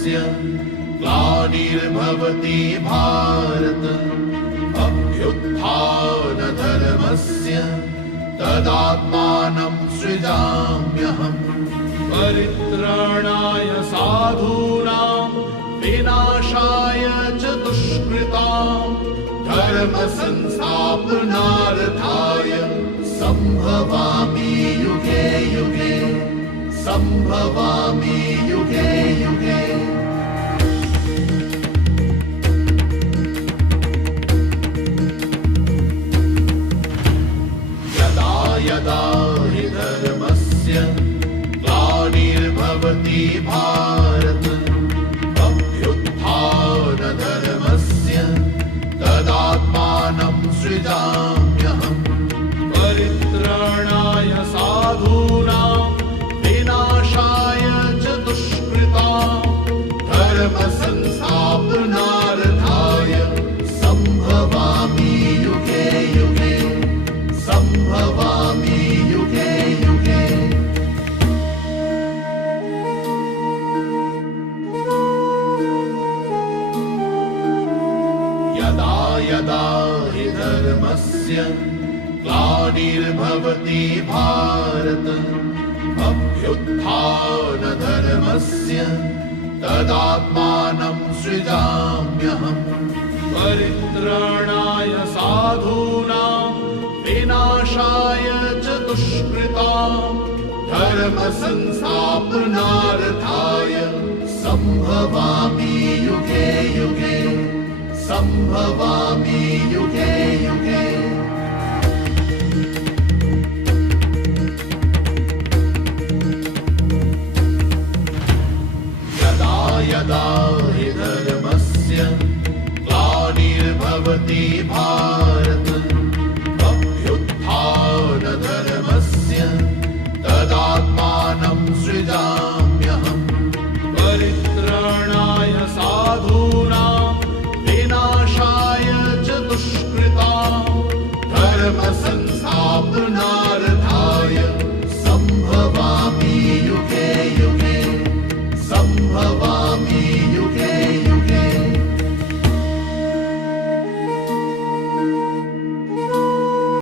धर्मस्य ग्लानिर्भवति भारत अभ्युत्थानधर्मस्य तदात्मानं सृजाम्यहम् परित्राणाय साधूनां विनाशाय च दुष्कृतां धर्म संस्थापनार्थाय संभवामि युगे युगे संभवामि युगे युगे यदा यदा हि धर्मस्य ग्लानिर्भवति भारत अभ्युत्थानधर्मस्य तदात्मानं सृजाम्यहम् परित्राणाय साधूनां विनाशाय च दुष्कृतां धर्म संस्थापनार्थाय संभवामि युगे युगे संभवामि युगे युगे यदा यदा हि धर्मस्य ग्लानिर्भवति भारत अभ्युत्थानधर्मस्य तदात्मानं सृजाम्यहम् परित्राणाय साधूनां विनाशाय च दुष्कृतां धर्म संस्थापनार्थाय संभवामि युगे युगे संभवामि युगे युगे यदा यदा हि धर्मस्य ग्लानिर्भवति भारत